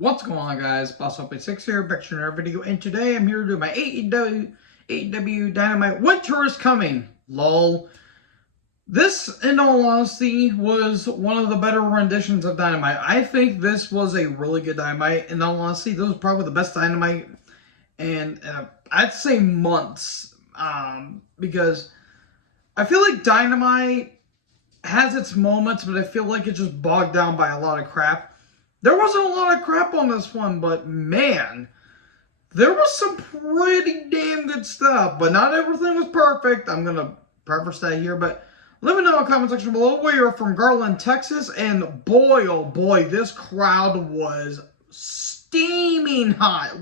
What's going on, guys? BossOp86 here, back to another video, and today I'm here to do my AEW Dynamite Winter is Coming. LOL. This, in all honesty, was one of the better renditions of Dynamite. I think this was a really good Dynamite. In all honesty, this was probably the best Dynamite in, I'd say, months. Because I feel like Dynamite has its moments, but I feel like it's just bogged down by a lot of crap. There wasn't a lot of crap on this one, but man, there was some pretty damn good stuff. But not everything was perfect. I'm going to preface that here, but let me know in the comment section below where you're from, Garland, Texas. And boy, oh boy, this crowd was steaming hot.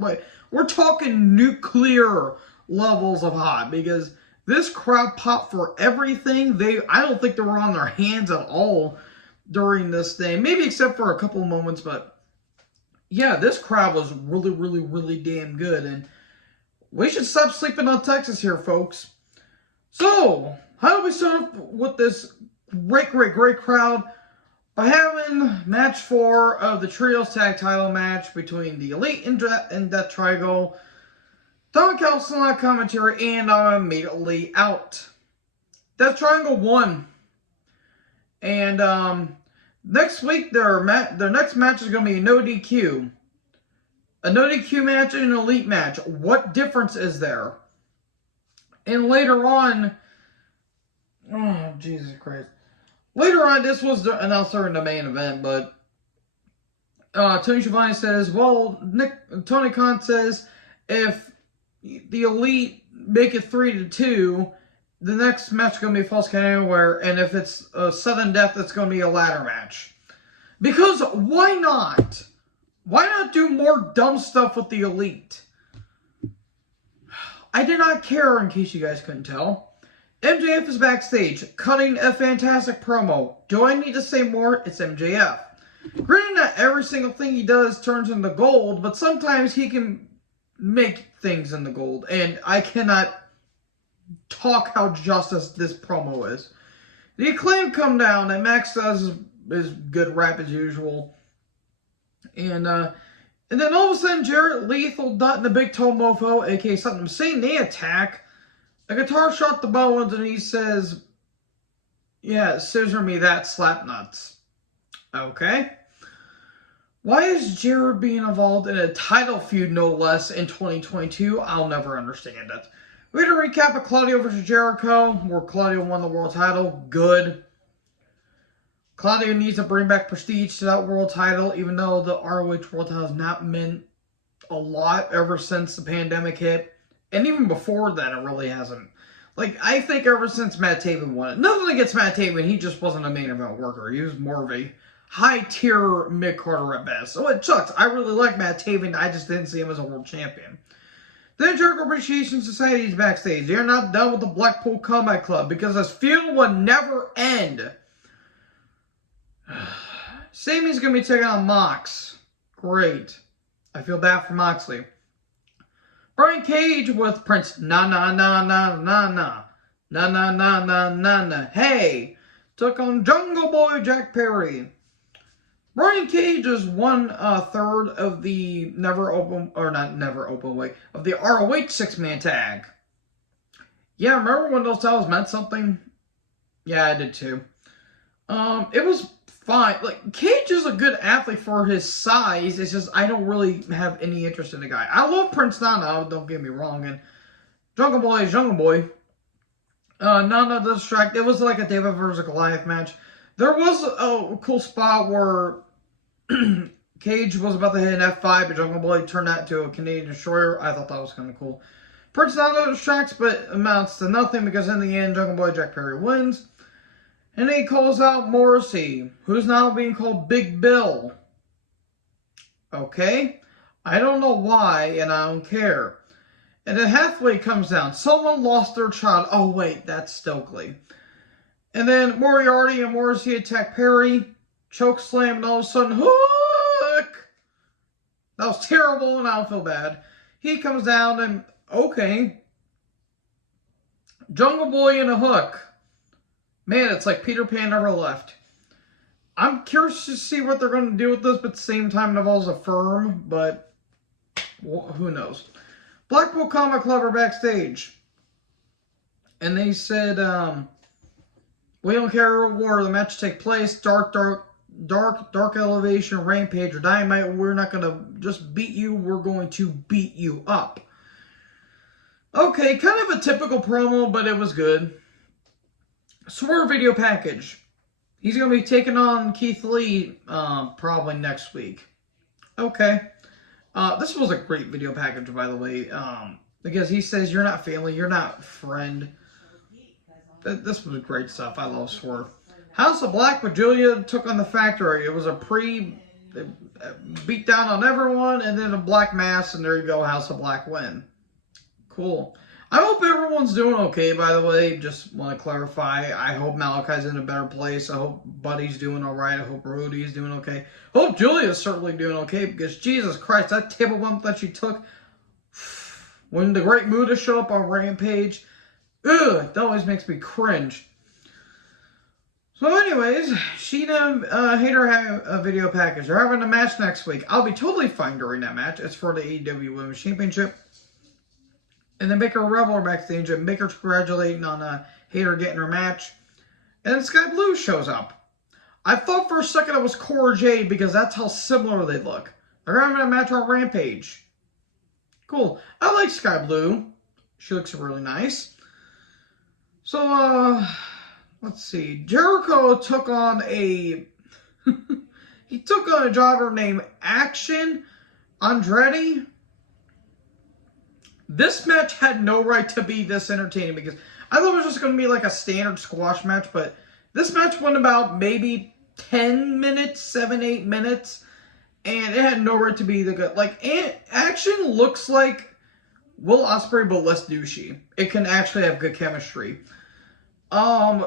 We're talking nuclear levels of hot, because this crowd popped for everything. I don't think they were on their hands at all during this thing, maybe except for a couple of moments, but yeah, this crowd was really damn good, and we should stop sleeping on Texas here, folks. So, how do we start off with this great crowd? By having match 4 of the Trios Tag Title match between the Elite and Death Triangle. Don Callis on commentary, and I'm immediately out. Death Triangle won. And next week, their next match is going to be a no DQ. A no DQ match and an Elite match. What difference is there? And later on, oh, Jesus Christ. Later on, this was announced during the main event, but Tony Schiavone says, well, Tony Khan says, if the Elite make it 3-2, the next match is going to be Falls Count Anywhere, and if it's a sudden death, it's going to be a ladder match. Because why not? Why not do more dumb stuff with the Elite? I did not care, in case you guys couldn't tell. MJF is backstage, cutting a fantastic promo. Do I need to say more? It's MJF. Granted, not every single thing he does turns into gold, but sometimes he can make things into gold, and I cannot talk how justice this promo is. The Acclaim come down, and Max does his good rap as usual. And then all of a sudden, Jarrett, Lethal, Dut, and the Big Toe Mofo, aka Something Insane, they attack. A guitar shot the bones, and he says, yeah, scissor me that, slap nuts. Okay. Why is Jarrett being involved in a title feud, no less, in 2022? I'll never understand it. We had a recap of Claudio versus Jericho, where Claudio won the world title. Good. Claudio needs to bring back prestige to that world title, even though the ROH world title has not meant a lot ever since the pandemic hit. And even before that, it really hasn't. Like, I think ever since Matt Taven won it. Nothing against Matt Taven, he just wasn't a main event worker. He was more of a high-tier mid-carder at best. So it sucks. I really like Matt Taven, I just didn't see him as a world champion. Then Jericho Appreciation Society is backstage. They're not done with the Blackpool Combat Club because this feud will never end. Sami's going to be taking on Mox. Great. I feel bad for Moxley. Brian Cage with Prince. Na. Hey. Took on Jungle Boy Jack Perry. Brian Cage is 1/3 of the of the ROH 6-man tag. Yeah, remember when those titles meant something? Yeah, I did too. It was fine. Like, Cage is a good athlete for his size. It's just I don't really have any interest in the guy. I love Prince Nana, don't get me wrong, and Jungle Boy is Jungle Boy. Nana does distract. It was like a David versus Goliath match. There was a cool spot where Cage was about to hit an F5, but Jungle Boy turned that into a Canadian Destroyer. I thought that was kind of cool. Prince Nana distracts, but amounts to nothing because in the end, Jungle Boy Jack Perry wins. And he calls out Morrissey, who's now being called Big Bill. Okay? I don't know why, and I don't care. And then Hathaway comes down. Someone lost their child. Oh, wait, that's Stokely. And then Moriarty and Morrissey attack Perry. Choke slam, and all of a sudden, hook! That was terrible, and I don't feel bad. He comes down, and okay. Jungle Boy and a hook. Man, it's like Peter Pan never left. I'm curious to see what they're going to do with this, but at the same time, it involves a firm, but who knows. Blackpool Comic Club are backstage. And they said, we don't care where the match take place, dark elevation, rampage, or dynamite. We're not going to just beat you. We're going to beat you up. Okay, kind of a typical promo, but it was good. Swerve video package. He's going to be taking on Keith Lee probably next week. Okay. This was a great video package, by the way. Because he says, you're not family, you're not friend. This was great stuff. I love Swerve. House of Black with Julia took on the Factory. It was a beat down on everyone, and then a black mass, and there you go, House of Black win. Cool. I hope everyone's doing okay, by the way. Just want to clarify. I hope Malachi's in a better place. I hope Buddy's doing all right. I hope Rudy's doing okay. I hope Julia's certainly doing okay, because Jesus Christ, that table bump that she took when the Great Muta showed up on Rampage, ugh, that always makes me cringe. So anyways, Sheena Hater have a video package. They're having a match next week. I'll be totally fine during that match. It's for the AEW Women's Championship. And then Baker Rebel are backstage, and Baker's congratulating on Hater getting her match. And then Sky Blue shows up. I thought for a second it was Cora Jade, because that's how similar they look. They're having a match on Rampage. Cool. I like Sky Blue. She looks really nice. So, let's see. Jericho took on a... he took on a jobber named Action Andretti. This match had no right to be this entertaining, because I thought it was just going to be like a standard squash match, but this match went about maybe 10 minutes, 7, 8 minutes, and it had no right to be the good. Like, Action looks like Will Ospreay, but less douchey. It can actually have good chemistry. Again,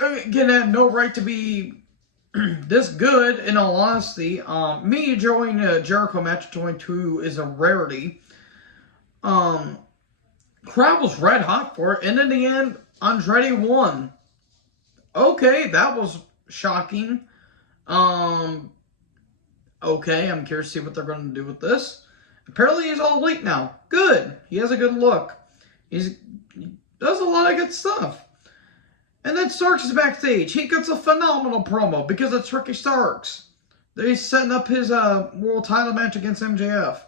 it had no right to be this good, in all honesty. Me enjoying a Jericho match at 22 is a rarity. Crowd was red hot for it, and in the end, Andretti won. Okay, that was shocking. Okay, I'm curious to see what they're going to do with this. Apparently he's all elite now. Good. He has a good look. He does a lot of good stuff. And then Starks is backstage. He gets a phenomenal promo because it's Ricky Starks. He's setting up his world title match against MJF.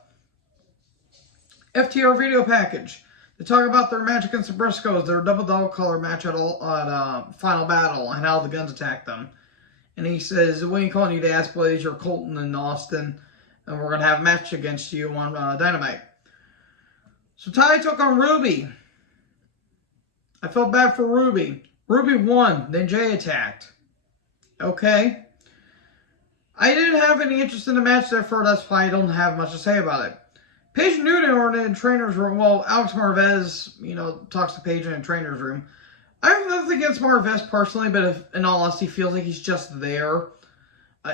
FTR video package. They talk about their match against the Briscoes, their double dog collar match at Final Battle, and how the Guns attacked them. And he says, we ain't calling you the Ass Blades, you're Colton and Austin, and we're going to have a match against you on Dynamite. So Ty took on Ruby. I felt bad for Ruby. Ruby won, then Jay attacked. Okay. I didn't have any interest in the match, therefore that's why I don't have much to say about it. Paige and Newton are in the trainer's room. Well, Alex Marvez, talks to Paige in the trainer's room. I have nothing against Marvez personally, but if, in all honesty, feels like he's just there.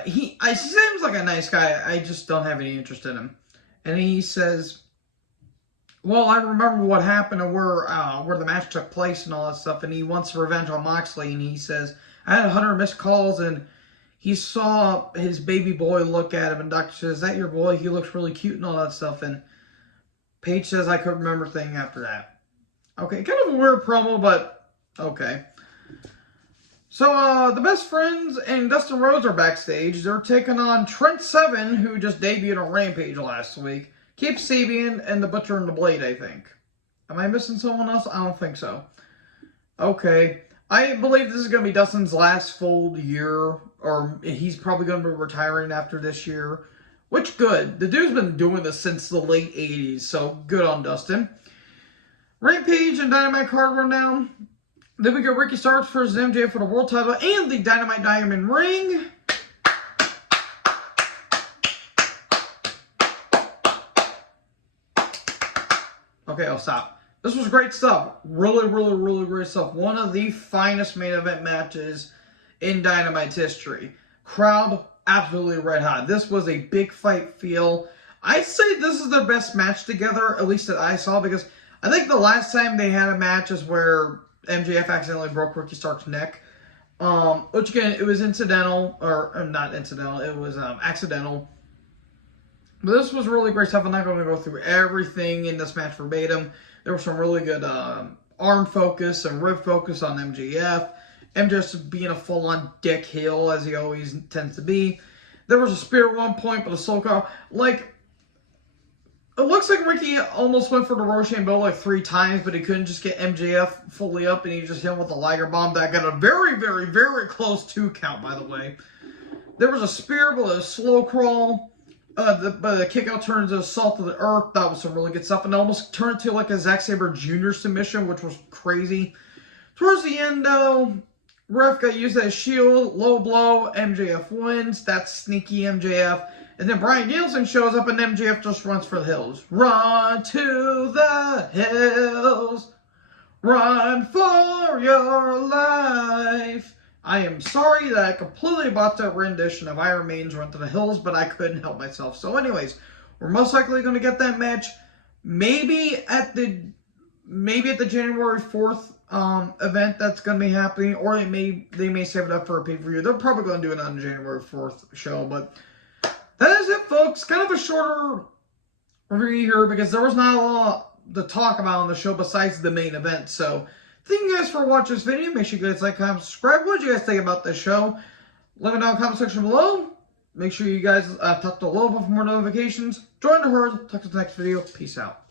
He seems like a nice guy. I just don't have any interest in him. And he says, well, I remember what happened and where the match took place and all that stuff. And he wants revenge on Moxley. And he says, I had 100 missed calls and he saw his baby boy look at him. And Doctor says, is that your boy? He looks really cute and all that stuff. And Paige says, I couldn't remember a thing after that. Okay, kind of a weird promo, but okay. So, the Best Friends and Dustin Rhodes are backstage. They're taking on Trent Seven, who just debuted on Rampage last week. Keith Sabian and the Butcher and the Blade, I think. Am I missing someone else? I don't think so. Okay. I believe this is going to be Dustin's last full year, or he's probably going to be retiring after this year. Which, good. The dude's been doing this since the late 80s, so good on Dustin. Rampage and Dynamite card rundown. Then we got Ricky Starks versus MJF for the world title and the Dynamite Diamond ring. Okay, I'll stop. This was great stuff. Really, really, really great stuff. One of the finest main event matches in Dynamite's history. Crowd absolutely red hot. This was a big fight feel. I'd say this is their best match together, at least that I saw, because I think the last time they had a match is where MJF accidentally broke Ricky Stark's neck. Which again, it was incidental, or not incidental, it was accidental. But this was really great stuff. I'm not going to go through everything in this match verbatim. There was some really good arm focus and rib focus on MJF. MJF being a full-on dick heel, as he always tends to be. There was a spear at one point, but a slow call. Like, it looks like Ricky almost went for the Rochambeau like 3 times, but he couldn't just get MJF fully up, and he just hit him with a Liger Bomb that got a very, very, very close 2 count, by the way. There was a spear, but a slow crawl. But the kick out turns into Salt of the Earth. That was some really good stuff. And it almost turned to like a Zack Sabre Jr. submission, which was crazy. Towards the end, though, ref got used as a shield. Low blow. MJF wins. That's sneaky MJF. And then Bryan Danielson shows up and MJF just runs for the hills. Run to the hills. Run for your life. I am sorry that I completely botched that rendition of Iron Maiden's Run to the Hills, but I couldn't help myself. So anyways, we're most likely going to get that match maybe at the January 4th event that's going to be happening, or they may save it up for a pay-per-view. They're probably going to do it on the January 4th show, but that is it, folks. Kind of a shorter review here because there was not a lot to talk about on the show besides the main event. So thank you guys for watching this video. Make sure you guys like, comment, subscribe. What did you guys think about this show? Let me know in the comment section below. Make sure you guys tap the little bell for more notifications. Join the herd. Talk to the next video. Peace out.